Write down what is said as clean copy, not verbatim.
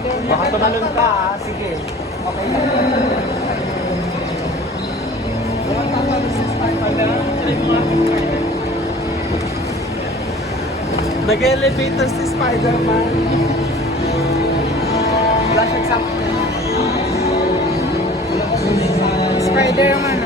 Spider-Man. Baka tumalon ka ha. Sige. Okay lang. Walang tatalo si Spider-Man. Nag-elevator si Spider-Man. Wala siyang sample. Spider-Man.